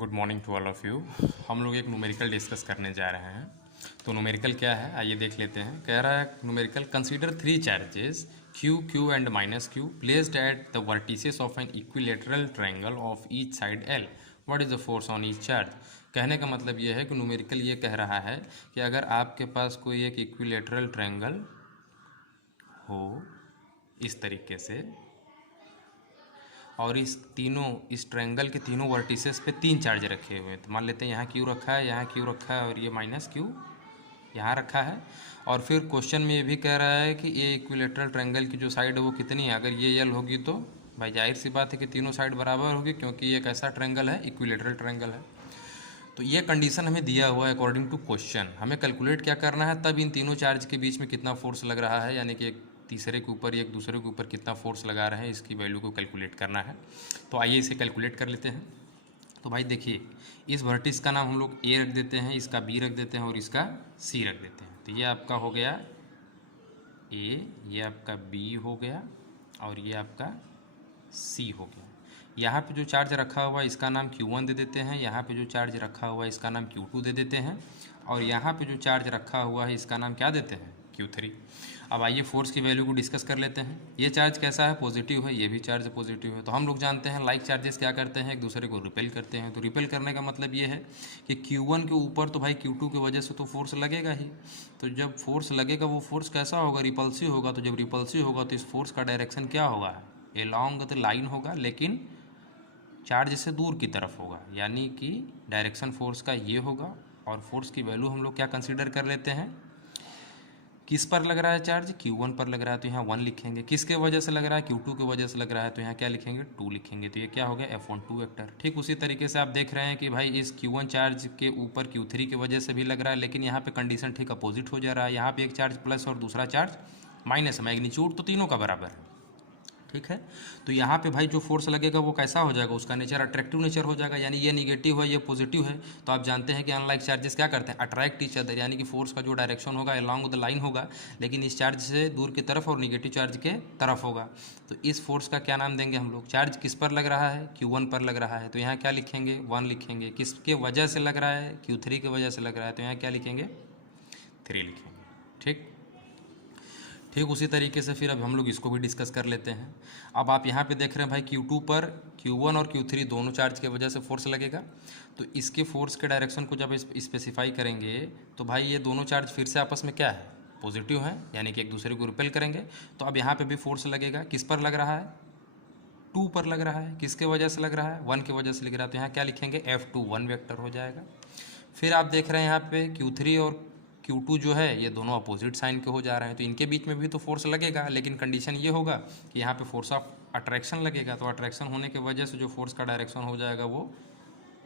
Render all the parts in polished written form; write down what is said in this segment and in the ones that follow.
Good morning to all of you. हम लोग एक न्यूमेरिकल डिस्कस करने जा रहे हैं। तो न्यूमेरिकल क्या है आइए देख लेते हैं। कह रहा है numerical consider three charges Q Q and minus Q placed at the vertices of an equilateral triangle of each side L. What is the force on each charge. कहने का मतलब ये है कि न्यूमेरिकल ये कह रहा है कि अगर आपके पास कोई एक इक्विलेटरल ट्रायंगल हो इस तरीके से और इस ट्रायंगल के तीनों वर्टिसेस पे तीन चार्ज रखे हुए हैं। तो मान लेते हैं यहाँ क्यू रखा है, यहाँ क्यू रखा है और ये माइनस क्यू यहाँ रखा है। और फिर क्वेश्चन में ये भी कह रहा है कि ये इक्विलेटरल ट्रायंगल की जो साइड है वो कितनी है। अगर ये एल होगी तो भाई जाहिर सी बात है कि तीनों साइड बराबर होगी, क्योंकि ये एक ऐसा ट्रायंगल है, इक्विलेटरल ट्रायंगल है। तो ये कंडीशन हमें दिया हुआ है अकॉर्डिंग टू क्वेश्चन। हमें कैलकुलेट क्या करना है, तब इन तीनों चार्ज के बीच में कितना फोर्स लग रहा है, यानी कि एक तीसरे के ऊपर एक दूसरे के ऊपर कितना फोर्स लगा रहे हैं, इसकी वैल्यू को कैलकुलेट करना है। तो आइए इसे कैलकुलेट कर लेते हैं। तो भाई देखिए, इस वर्टिस का नाम हम लोग ए रख देते हैं, इसका बी रख देते हैं और इसका सी रख देते हैं। तो ये आपका हो गया ए, ये आपका बी हो गया और ये आपका सी हो गया। यहाँ पे जो चार्ज रखा हुआ है इसका नाम Q1 दे देते हैं, यहाँ पे जो चार्ज रखा हुआ है इसका नाम Q2 दे देते हैं और यहाँ पे जो चार्ज रखा हुआ है इसका नाम क्या देते हैं, Q3। अब आइए फोर्स की वैल्यू को डिस्कस कर लेते हैं। ये चार्ज कैसा है, पॉजिटिव है, ये भी चार्ज पॉजिटिव है। तो हम लोग जानते हैं लाइक चार्जेस क्या करते हैं, एक दूसरे को रिपेल करते हैं। तो रिपेल करने का मतलब ये है कि Q1 के ऊपर तो भाई Q2 की वजह से तो फोर्स लगेगा ही। तो जब फोर्स लगेगा वो फोर्स कैसा होगा, रिपल्सिव होगा। तो जब रिपल्सिव होगा तो इस फोर्स का डायरेक्शन क्या होगा, एलॉन्ग द लाइन होगा, लेकिन चार्ज से दूर की तरफ होगा, यानी कि डायरेक्शन फोर्स का ये होगा। और फोर्स की वैल्यू हम लोग क्या कंसीडर कर लेते हैं, किस पर लग रहा है चार्ज, Q1 पर लग रहा है तो यहाँ 1 लिखेंगे। किसके वजह से लग रहा है, Q2 की वजह से लग रहा है तो यहाँ क्या लिखेंगे, 2 लिखेंगे। तो ये क्या हो गया, F12 वेक्टर। ठीक उसी तरीके से आप देख रहे हैं कि भाई इस Q1 चार्ज के ऊपर Q3 की वजह से भी लग रहा है, लेकिन यहाँ पे कंडीशन ठीक अपोजिट हो जा रहा है। यहाँ पे एक चार्ज प्लस और दूसरा चार्ज माइनस, मैग्नीट्यूड तो तीनों का बराबर है। ठीक है, तो यहाँ पे भाई जो फोर्स लगेगा वो कैसा हो जाएगा, उसका नेचर अट्रैक्टिव नेचर हो जाएगा। यानी ये निगेटिव है, ये पॉजिटिव है। तो आप जानते हैं कि अनलाइक चार्जेस क्या करते हैं, अट्रैक्ट ईच अदर, यानी कि फोर्स का जो डायरेक्शन होगा अलॉन्ग द लाइन होगा, लेकिन इस चार्ज से दूर की तरफ और निगेटिव चार्ज के तरफ होगा। तो इस फोर्स का क्या नाम देंगे हम लोग, चार्ज किस पर लग रहा है, Q1 पर लग रहा है तो यहाँ क्या लिखेंगे, 1 लिखेंगे। किसके वजह से लग रहा है, Q3 की वजह से लग रहा है तो यहाँ क्या लिखेंगे, 3 लिखेंगे। ठीक उसी तरीके से फिर अब हम लोग इसको भी डिस्कस कर लेते हैं। अब आप यहाँ पे देख रहे हैं भाई Q2 पर Q1 और Q3 दोनों चार्ज के वजह से फोर्स लगेगा। तो इसके फोर्स के डायरेक्शन को जब स्पेसिफाई करेंगे तो भाई ये दोनों चार्ज फिर से आपस में क्या है, पॉजिटिव है, यानी कि एक दूसरे को रिपेल करेंगे। तो अब यहाँ पर भी फोर्स लगेगा, किस पर लग रहा है, 2 पर लग रहा है। किसके वजह से लग रहा है, 1 की वजह से लग रहा है तो यहाँ क्या लिखेंगे, F21 वेक्टर हो जाएगा। फिर आप देख रहे हैं यहाँ पे Q3 और Q2 जो है ये दोनों अपोजिट साइन के हो जा रहे हैं, तो इनके बीच में भी तो फोर्स लगेगा, लेकिन कंडीशन ये होगा कि यहाँ पे फोर्स ऑफ अट्रैक्शन लगेगा। तो अट्रैक्शन होने की वजह से जो फोर्स का डायरेक्शन हो जाएगा वो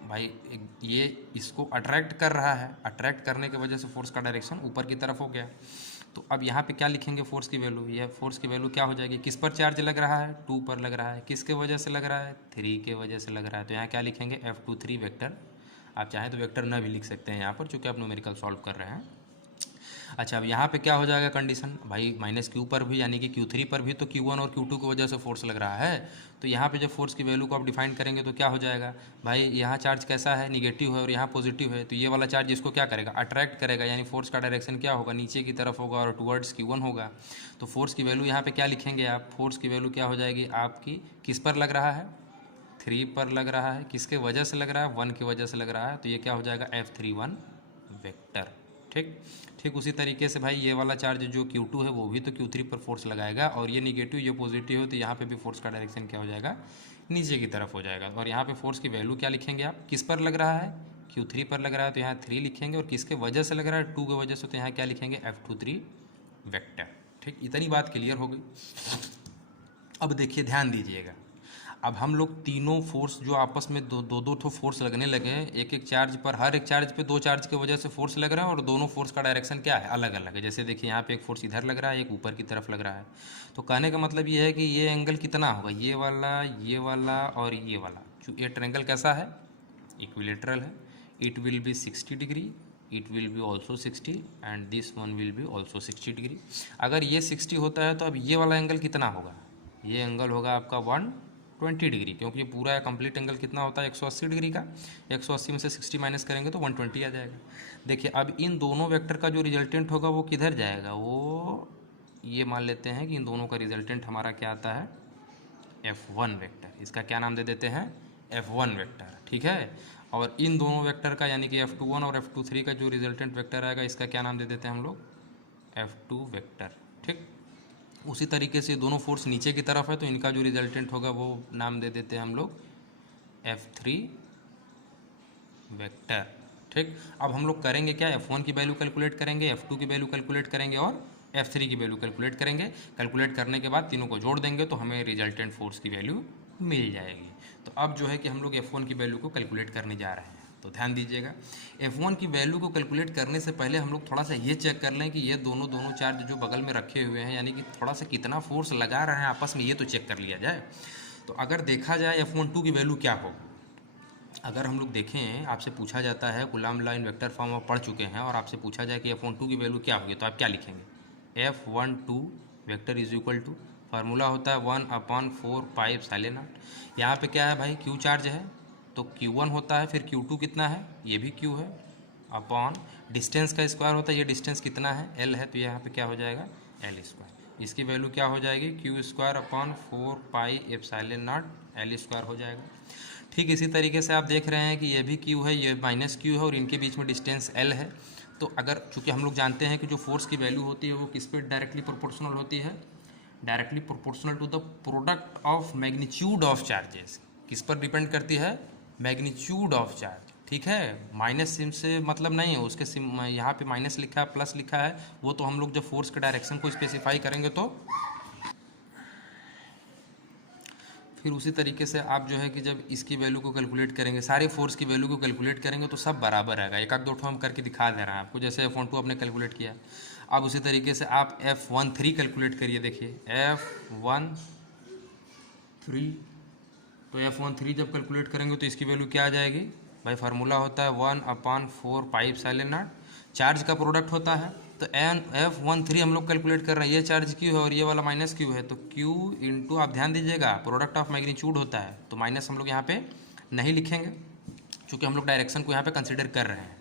भाई ये इसको अट्रैक्ट कर रहा है, अट्रैक्ट करने की वजह से फोर्स का डायरेक्शन ऊपर की तरफ हो गया। तो अब यहाँ पे क्या लिखेंगे फोर्स की वैल्यू, यह फोर्स की वैल्यू क्या हो जाएगी, किस पर चार्ज लग रहा है, 2 पर लग रहा है। किसके वजह से लग रहा है, 3 के वजह से लग रहा है तो यहाँ क्या लिखेंगे, F23 वेक्टर। आप चाहें तो वेक्टर न भी लिख सकते हैं यहाँ पर, चूँकि आप न्यूमेरिकल सॉल्व कर रहे हैं। अच्छा, अब यहाँ पे क्या हो जाएगा कंडीशन, भाई माइनस Q पर भी यानी कि Q3 पर भी तो Q1 और Q2 की वजह से फोर्स लग रहा है। तो यहाँ पे जब फोर्स की वैल्यू को आप डिफाइन करेंगे तो क्या हो जाएगा, भाई यहाँ चार्ज कैसा है, निगेटिव है और यहाँ पॉजिटिव है। तो ये वाला चार्ज इसको क्या करेगा, अट्रैक्ट करेगा, यानी फोर्स का डायरेक्शन क्या होगा, नीचे की तरफ होगा और टुवर्ड्स Q1 होगा। तो फोर्स की वैल्यू यहाँ पर क्या लिखेंगे आप, फोर्स की वैल्यू क्या हो जाएगी आपकी, किस पर लग रहा है, 3 पर लग रहा है। किसके वजह से लग रहा है, 1 की वजह से लग रहा है। तो ये क्या हो जाएगा, F31 वेक्टर। ठीक उसी तरीके से भाई ये वाला चार्ज जो Q2 है वो भी तो Q3 पर फोर्स लगाएगा, और ये निगेटिव ये पॉजिटिव है तो यहाँ पे भी फोर्स का डायरेक्शन क्या हो जाएगा, नीचे की तरफ हो जाएगा। और यहाँ पे फोर्स की वैल्यू क्या लिखेंगे आप, किस पर लग रहा है, Q3 पर लग रहा है तो यहाँ 3 लिखेंगे, और किसके वजह से लग रहा है, 2 की वजह से, तो यहाँ क्या लिखेंगे, F23 वेक्टर। ठीक, इतनी बात क्लियर हो गई। अब देखिए ध्यान दीजिएगा, अब हम लोग तीनों फोर्स जो आपस में दो ठो फोर्स लगने लगे हैं, एक एक चार्ज पर, हर एक चार्ज पे 2 चार्ज की वजह से फोर्स लग रहा है, और दोनों फोर्स का डायरेक्शन क्या है, अलग अलग है। जैसे देखिए यहाँ पे एक फोर्स इधर लग रहा है, एक ऊपर की तरफ लग रहा है। तो कहने का मतलब ये है कि ये एंगल कितना होगा, ये वाला और ये वाला। जो ये ट्रायंगल कैसा है, इक्विलेटरल है, it will be 60 degree, it will be also 60 and this one will be also 60 degree. अगर ये 60 होता है तो अब ये वाला एंगल कितना होगा, ये एंगल होगा आपका 120 20 डिग्री, क्योंकि ये पूरा कंप्लीट एंगल कितना होता है 180 डिग्री का। 180 में से 60 माइनस करेंगे तो 120 आ जाएगा। देखिए अब इन दोनों वेक्टर का जो रिजल्टेंट होगा वो किधर जाएगा, वो ये मान लेते हैं कि इन दोनों का रिजल्टेंट हमारा क्या आता है F1 वेक्टर। इसका क्या नाम दे देते हैं F1 वेक्टर, ठीक है। और इन दोनों वेक्टर का यानी कि F21 और F23 का जो रिजल्टेंट वेक्टर आएगा इसका क्या नाम दे देते हैं हम लोग F2 वेक्टर, ठीक। उसी तरीके से दोनों फोर्स नीचे की तरफ है तो इनका जो रिजल्टेंट होगा वो नाम दे देते हैं हम लोग F3 वेक्टर, ठीक। अब हम लोग करेंगे क्या, F1 की वैल्यू कैलकुलेट करेंगे, F2 की वैल्यू कैलकुलेट करेंगे और F3 की वैल्यू कैलकुलेट करेंगे। कैलकुलेट करने के बाद तीनों को जोड़ देंगे तो हमें रिजल्टेंट फोर्स की वैल्यू मिल जाएगी। तो अब जो है कि हम लोग F1 की वैल्यू को कैलकुलेट करने जा रहे हैं। तो ध्यान दीजिएगा, F1 की वैल्यू को कैलकुलेट करने से पहले हम लोग थोड़ा सा ये चेक कर लें कि ये दोनों चार्ज जो बगल में रखे हुए हैं यानी कि थोड़ा सा कितना फोर्स लगा रहे हैं आपस में, ये तो चेक कर लिया जाए। तो अगर देखा जाए F12 की वैल्यू क्या हो, अगर हम लोग देखें आपसे पूछा जाता है coulomb law in vector form आप पढ़ चुके हैं और आपसे पूछा जाए कि F12 की वैल्यू क्या होगी तो आप क्या लिखेंगे, F12 vector is equal to, formula होता है 1/4 पाई एप्सिलॉन नॉट। यहाँ पे क्या है भाई, Q चार्ज है तो Q1 होता है, फिर Q2 कितना है, ये भी Q है, अपॉन डिस्टेंस का स्क्वायर होता है, ये डिस्टेंस कितना है L है, तो यहाँ पे क्या हो जाएगा L स्क्वायर। इसकी वैल्यू क्या हो जाएगी Q square upon 4 pi epsilon not L square हो जाएगा। ठीक इसी तरीके से आप देख रहे हैं कि ये भी Q है, ये माइनस Q है और इनके बीच में डिस्टेंस L है। तो अगर चूँकि हम लोग जानते हैं कि जो फोर्स की वैल्यू होती है वो किस पे डायरेक्टली प्रोपोर्शनल होती है, directly proportional to the product of magnitude of charges. किस पर डिपेंड करती है, मैग्नीट्यूड ऑफ चार्ज, ठीक है। माइनस सिम से मतलब नहीं है, उसके सिम यहाँ पे माइनस लिखा है प्लस लिखा है, वो तो हम लोग जब फोर्स के डायरेक्शन को स्पेसिफाई करेंगे तो फिर उसी तरीके से आप जो है कि जब इसकी वैल्यू को कैलकुलेट करेंगे, सारे फोर्स की वैल्यू को कैलकुलेट करेंगे तो सब बराबर आएगा। एक आध दो ठो हम करके दिखा दे रहे हैं आपको, जैसे F12 आपने कैलकुलेट किया, अब उसी तरीके से आप F13 कैलकुलेट करिए। देखिए F13, तो F13 जब कैलकुलेट करेंगे तो इसकी वैल्यू क्या आ जाएगी भाई, फार्मूला होता है 1/4 पाई एप्सिलॉन नॉट, चार्ज का प्रोडक्ट होता है। तो F13 हम लोग कैलकुलेट कर रहे हैं, ये चार्ज Q है और ये वाला माइनस Q है, तो Q इंटू, आप ध्यान दीजिएगा प्रोडक्ट ऑफ मैग्नीट्यूड होता है तो माइनस हम लोग यहाँ पे नहीं लिखेंगे क्योंकि हम लोग डायरेक्शन को यहाँ पे कंसिडर कर रहे हैं।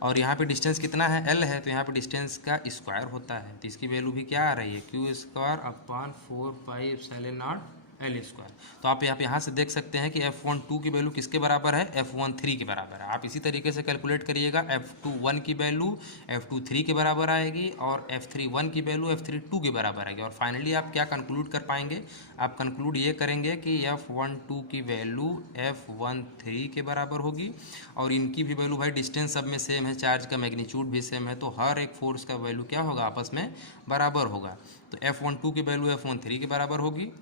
और यहाँ पे डिस्टेंस कितना है L है, तो यहाँ पे डिस्टेंस का स्क्वायर होता है, तो इसकी वैल्यू भी क्या आ रही है Q square upon 4 pi epsilon not L square. तो आप यहाँ से देख सकते हैं कि F12 की वैल्यू किसके बराबर है, F13 के बराबर है। आप इसी तरीके से कैलकुलेट करिएगा, F21 की वैल्यू F23 के बराबर आएगी और F31 की वैल्यू F32 के बराबर आएगी। और फाइनली आप क्या कंक्लूड कर पाएंगे, आप कंक्लूड ये करेंगे कि F12 की वैल्यू F13 के बराबर होगी और इनकी भी वैल्यू भाई डिस्टेंस सब में सेम है, चार्ज का मैग्नीट्यूड भी सेम है, तो हर एक फोर्स का वैल्यू क्या होगा, आपस में बराबर होगा। तो F12 की वैल्यू F13 के बराबर होगी,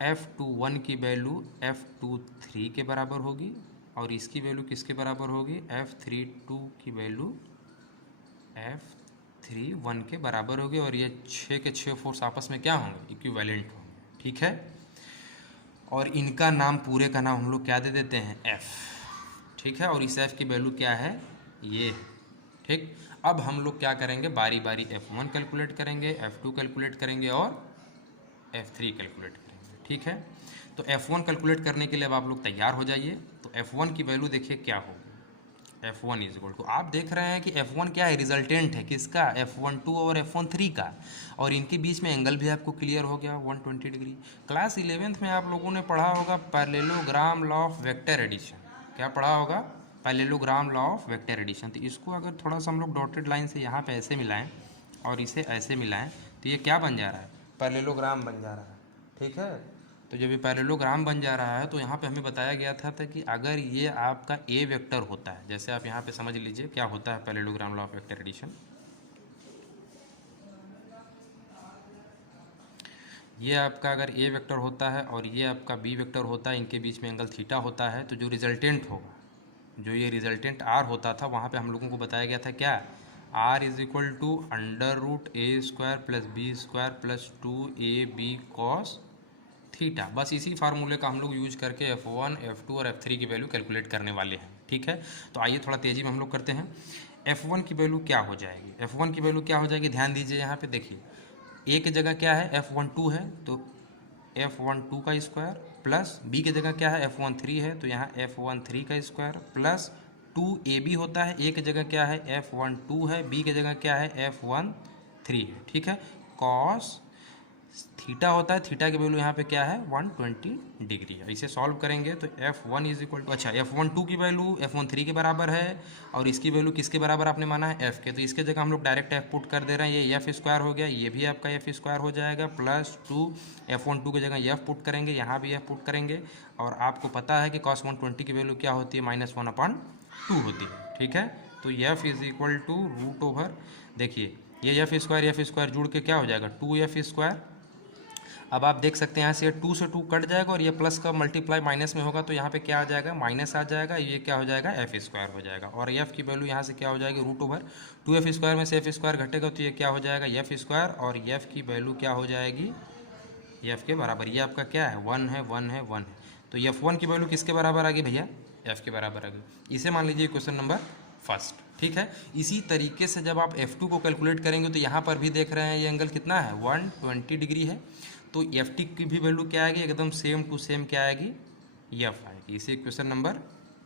F21 की वैल्यू F23 के बराबर होगी और इसकी वैल्यू किसके बराबर होगी, F32 की वैल्यू F31 के बराबर होगी। और ये 6 के 6 फोर्स आपस में क्या होंगे, इक्विवेलेंट होंगे, ठीक है। और इनका नाम, पूरे का नाम हम लोग क्या दे देते हैं, F, ठीक है। और इस F की वैल्यू क्या है, ये, ठीक। अब हम लोग क्या करेंगे, बारी बारी F1 कैलकुलेट करेंगे, F2 कैलकुलेट करेंगे और F3 कैलकुलेट करेंगे, ठीक है। तो F1 कैलकुलेट करने के लिए अब आप लोग तैयार हो जाइए। तो F1 की वैल्यू देखिए क्या होगी, F1 इज इक्वल टू, आप देख रहे हैं कि F1 क्या है, रिजल्टेंट है किसका, F12 और F13 का, और इनके बीच में एंगल भी आपको क्लियर हो गया 120 डिग्री। क्लास 11th में आप लोगों ने पढ़ा होगा parallelogram law of vector addition, क्या पढ़ा होगा, parallelogram law of vector addition. तो इसको अगर थोड़ा सा हम लोग डॉटेड लाइन से यहाँ पे ऐसे मिलाएं और इसे ऐसे मिलाएं तो ये क्या बन जा रहा है, पैरेललोग्राम बन जा रहा है, ठीक है। तो जब ये पैरेललोग्राम बन जा रहा है तो यहाँ पे हमें बताया गया था कि अगर ये आपका ए वेक्टर होता है, जैसे आप यहाँ पे समझ लीजिए क्या होता है parallelogram law of vector addition, ये आपका अगर ए वेक्टर होता है और ये आपका बी वेक्टर होता है, इनके बीच में एंगल थीटा होता है, तो जो रिजल्टेंट होगा, जो ये रिजल्टेंट आर होता था, वहाँ पे हम लोगों को बताया गया था क्या, R is equal to √a² plus b² plus 2ab cos theta. बस इसी फार्मूले का हम लोग यूज करके F1, F2 और F3 की वैल्यू कैलकुलेट करने वाले हैं, ठीक है। तो आइए थोड़ा तेज़ी में हम लोग करते हैं। F1 की वैल्यू क्या हो जाएगी, F1 की वैल्यू क्या हो जाएगी, ध्यान दीजिए यहाँ पे देखिए, ए की जगह क्या है F12 है, तो F12 का स्क्वायर प्लस b की जगह क्या है F13 है तो यहाँ F13 का स्क्वायर प्लस 2ab होता है, a की जगह क्या है F12 है, b की जगह क्या है F13 है, ठीक है। कॉस थीटा होता है, थीटा की वैल्यू यहाँ पे क्या है 120 डिग्री है। इसे सॉल्व करेंगे तो F1 इज इक्वल टू, अच्छा F12 की वैल्यू F13 के बराबर है और इसकी वैल्यू किसके बराबर आपने माना है F के, तो इसके जगह हम लोग डायरेक्ट F पुट कर दे रहे हैं, ये F स्क्वायर हो गया, ये भी आपका F स्क्वायर हो जाएगा प्लस 2 F12 की जगह F पुट करेंगे, यहाँ भी F पुट करेंगे और आपको पता है कि cos 120 की वैल्यू क्या होती है -1/2 होती है, ठीक है। तो F is equal to root over, देखिए ये F स्क्वायर जुड़ के क्या हो जाएगा 2F स्क्वायर। अब आप देख सकते हैं यहाँ से ये 2 से 2 कट जाएगा और ये प्लस का मल्टीप्लाई माइनस में होगा तो यहाँ पे क्या आ जाएगा माइनस आ जाएगा, ये क्या हो जाएगा एफ स्क्वायर हो जाएगा और एफ की वैल्यू यहाँ से क्या हो जाएगी रूट ओवर 2F स्क्वायर में से एफ स्क्वायर घटेगा तो ये क्या हो जाएगा एफ स्क्वायर और एफ की वैल्यू क्या हो जाएगी एफ के बराबर, ये आपका क्या है 1 है 1 है 1 है, तो F1 की वैल्यू किसके बराबर आ गई भैया एफ के बराबर आ गई। इसे मान लीजिए क्वेश्चन नंबर फर्स्ट, ठीक है। इसी तरीके से जब आप F2 को कैलकुलेट करेंगे तो यहाँ पर भी देख रहे हैं ये एंगल कितना है 120 डिग्री है, तो Ft की भी वैल्यू क्या आएगी एकदम सेम टू सेम क्या आएगी F आएगी। इसी क्वेश्चन नंबर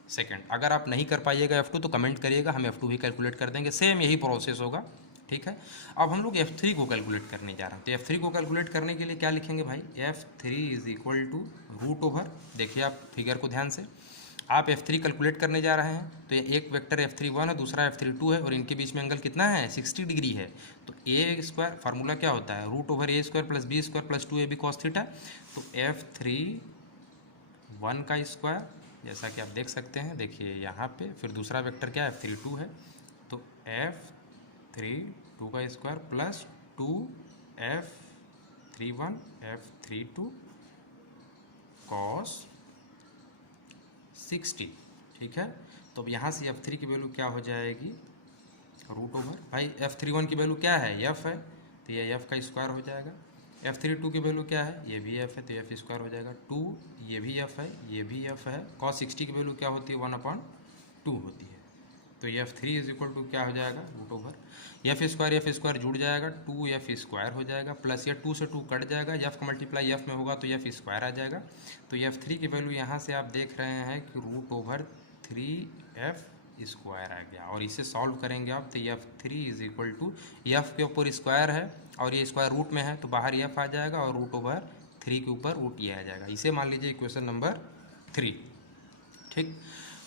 सेकंड, अगर आप नहीं कर पाइएगा F2 तो कमेंट करिएगा, हम F2 भी कैलकुलेट कर देंगे, सेम यही प्रोसेस होगा, ठीक है। अब हम लोग F3 को कैलकुलेट करने जा रहे हैं, तो F3 को कैलकुलेट करने के लिए क्या लिखेंगे भाई F3 is equal to root over, देखिए आप फिगर को ध्यान से, आप F3 कैलकुलेट करने जा रहे हैं तो ये एक वेक्टर F31 है दूसरा F32 है और इनके बीच में एंगल कितना है 60 डिग्री है, तो ए स्क्वायर फार्मूला क्या होता है root over a square plus b square plus 2ab cos थीटा, तो F31 का स्क्वायर जैसा कि आप देख सकते हैं, देखिए यहाँ पे फिर दूसरा वेक्टर क्या F32 है तो F32 का square plus 2F31 F32 cos 60, ठीक है। तो अब यहाँ से F3 की वैल्यू क्या हो जाएगी रूट ओवर, भाई F31 की वैल्यू क्या है F है तो ये F का स्क्वायर हो जाएगा, F32 की वैल्यू क्या है ये भी F है तो F स्क्वायर हो जाएगा, 2 ये भी F है ये भी F है, cos 60 की वैल्यू क्या होती है 1/2 होती है, तो F3 इज इक्वल टू क्या हो जाएगा रूट ओवर F स्क्वायर जुड़ जाएगा 2F स्क्वायर हो जाएगा प्लस ये 2 से 2 कट जाएगा, F का मल्टीप्लाई F में होगा तो F स्क्वायर आ जाएगा, तो F3 की वैल्यू यहाँ से आप देख रहे हैं कि रूट ओवर 3F स्क्वायर आ गया और इसे सॉल्व करेंगे आप तो F3 is equal to F के ऊपर स्क्वायर है और ये स्क्वायर रूट में है तो बाहर F आ जाएगा और रूट ओवर 3 के ऊपर रूट ये आ जाएगा, इसे मान लीजिए क्वेश्चन नंबर 3, ठीक।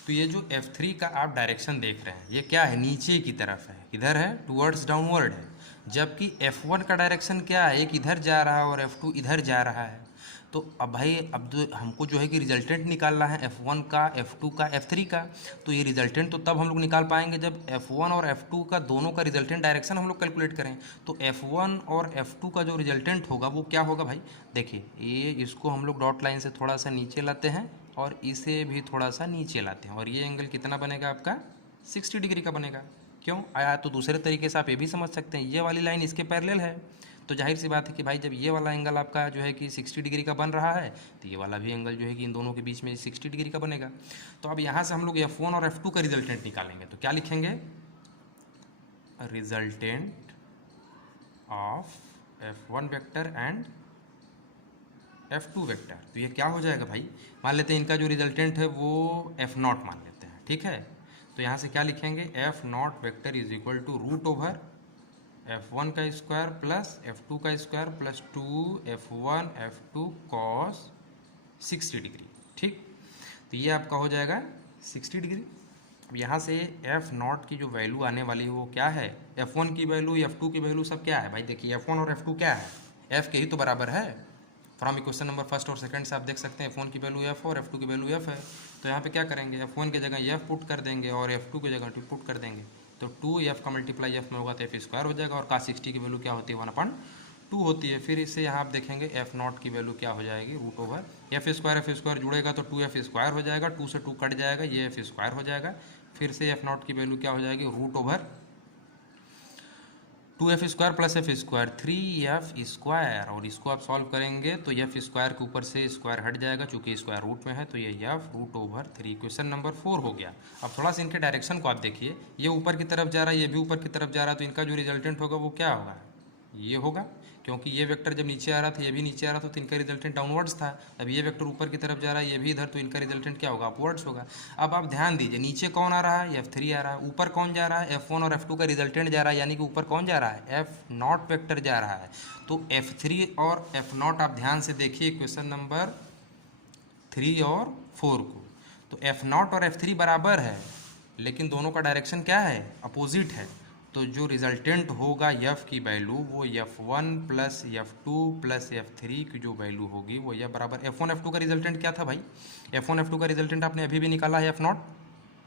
तो ये जो F3 का आप डायरेक्शन देख रहे हैं ये क्या है नीचे की तरफ है, इधर है टूवर्ड्स डाउनवर्ड है, जबकि F1 का डायरेक्शन क्या है एक इधर जा रहा है और F2 इधर जा रहा है, तो अब भाई अब जो हमको जो है कि रिजल्टेंट निकालना है F1 का F2 का F3 का, तो ये रिजल्टेंट तो तब हम लोग निकाल पाएंगे जब F1 और F2 का दोनों का रिजल्टेंट डायरेक्शन हम लोग कैलकुलेट करें, तो F1 और F2 का जो रिजल्टेंट होगा वो क्या होगा भाई, देखिए ये इसको हम लोग डॉट लाइन से थोड़ा सा नीचे लाते हैं और इसे भी थोड़ा सा नीचे लाते हैं और ये एंगल कितना बनेगा आपका 60 डिग्री का बनेगा, क्यों आया तो दूसरे तरीके से आप ये भी समझ सकते हैं ये वाली लाइन इसके पैरेलल है, तो जाहिर सी बात है कि भाई जब ये वाला एंगल आपका जो है कि 60 डिग्री का बन रहा है तो ये वाला भी एंगल जो है कि इन दोनों के बीच में 60 डिग्री का बनेगा। तो अब यहाँ से हम लोग F1 और F2 का रिजल्टेंट निकालेंगे तो क्या लिखेंगे resultant of F1 vector and F2 vector, तो ये क्या हो जाएगा भाई मान लेते हैं इनका जो रिजल्टेंट है वो F0 मान लेते हैं, ठीक है। तो यहाँ से क्या लिखेंगे F0 vector is equal to root over F1 का स्क्वायर प्लस F2 का square plus 2F1 F2 cos 60 degree, ठीक। तो ये आपका हो जाएगा 60 डिग्री। अब यहाँ से F0 की जो वैल्यू आने वाली है वो क्या है F1 की वैल्यू F2 की वैल्यू सब क्या है भाई, देखिए F1 और F2 क्या है F के ही तो बराबर है, फ्रॉम इक्वेशन नंबर फर्स्ट और सेकंड से आप देख सकते हैं F1 की वैल्यू F और F2 की वैल्यू F है, तो यहाँ पे क्या करेंगे F1 की जगह F पुट कर देंगे और F2 की जगह 2 पुट कर देंगे, तो 2F का मल्टीप्लाई F में होगा तो F स्क्वायर हो जाएगा और cos 60 की वैल्यू क्या होती है 1/2 होती है। फिर इससे यहाँ आप देखेंगे F0 की वैल्यू क्या हो जाएगी रूट ओवर F स्क्वायर जुड़ेगा तो 2F स्क्वायर हो जाएगा, 2 से 2 कट जाएगा ये F स्क्वायर हो जाएगा, फिर से F0 की वैल्यू क्या हो जाएगी root over 2F square plus F square 3F square, और इसको आप सॉल्व करेंगे तो F स्क्वायर के ऊपर से स्क्वायर हट जाएगा चूंकि स्क्वायर रूट में है, तो ये F root over 3 question number 4 हो गया। अब थोड़ा सा इनके डायरेक्शन को आप देखिए, ये ऊपर की तरफ जा रहा है ये भी ऊपर की तरफ जा रहा है, तो इनका जो रिजल्टेंट होगा वो क्या होगा ये होगा, क्योंकि ये वेक्टर जब नीचे आ रहा था ये भी नीचे आ रहा था तो इनका रिजल्टेंट डाउनवर्ड्स था। अब ये वेक्टर ऊपर की तरफ जा रहा है ये भी इधर, तो इनका रिजल्टेंट क्या होगा, अपवर्ड्स होगा। अब आप ध्यान दीजिए नीचे कौन आ रहा है, F3 आ रहा है, ऊपर कौन जा रहा है, F1 और F2 का रिजल्टेंट जा रहा है, यानी कि ऊपर कौन जा रहा है, F0 वेक्टर जा रहा है। तो F3 और F0 आप ध्यान से देखिए क्वेश्चन नंबर 3 और 4 को, तो F0 और F3 बराबर है लेकिन दोनों का डायरेक्शन क्या है, अपोजिट है। तो जो रिजल्टेंट होगा F की वैल्यू वो F1 plus F2 plus F3 की जो वैल्यू होगी वो F बराबर, F1 F2 का रिजल्टेंट क्या था भाई, F1 F2 का रिजल्टेंट आपने अभी भी निकाला है F0,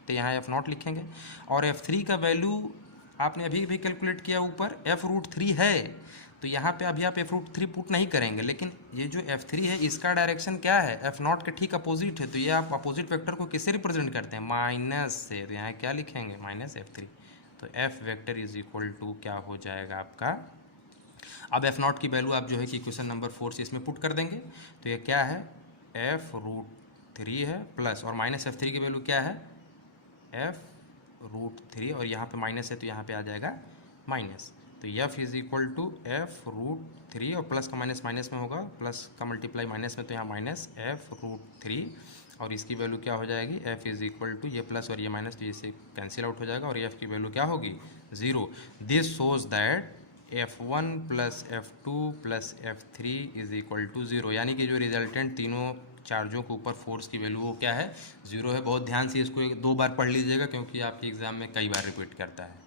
तो यहाँ F0 लिखेंगे। और F3 का वैल्यू आपने अभी भी कैलकुलेट किया ऊपर F√3 है, तो यहाँ पे अभी आप F√3 पुट नहीं करेंगे, लेकिन ये जो F3 है इसका डायरेक्शन क्या है, F0 के ठीक अपोजिट है, तो ये आप अपोजिट वेक्टर को किससे रिप्रेजेंट करते हैं, माइनस से, तो यहाँ क्या लिखेंगे, माइनस F3। तो F vector is equal to क्या हो जाएगा आपका, अब F0 की वैल्यू आप जो है कि क्वेश्चन नंबर 4 से इसमें पुट कर देंगे, तो ये क्या है, F√3 है प्लस, और माइनस F3 की वैल्यू क्या है, F√3, और यहाँ पे माइनस है तो यहाँ पे आ जाएगा माइनस, तो F is equal to F√3, और प्लस का माइनस माइनस में होगा, प्लस का मल्टीप्लाई माइनस में, तो यहाँ माइनस F√3, और इसकी वैल्यू क्या हो जाएगी, F इज इक्वल टू, ये प्लस और ये माइनस तो इसे कैंसिल आउट हो जाएगा, और F की वैल्यू क्या होगी, 0। This shows that F1 plus F2 plus F3 is equal to 0, यानी कि जो रिजल्टेंट तीनों चार्जों के ऊपर फोर्स की वैल्यू वो क्या है, 0 है। बहुत ध्यान से इसको 2 बार पढ़ लीजिएगा क्योंकि आपके एग्जाम में कई बार रिपीट करता है।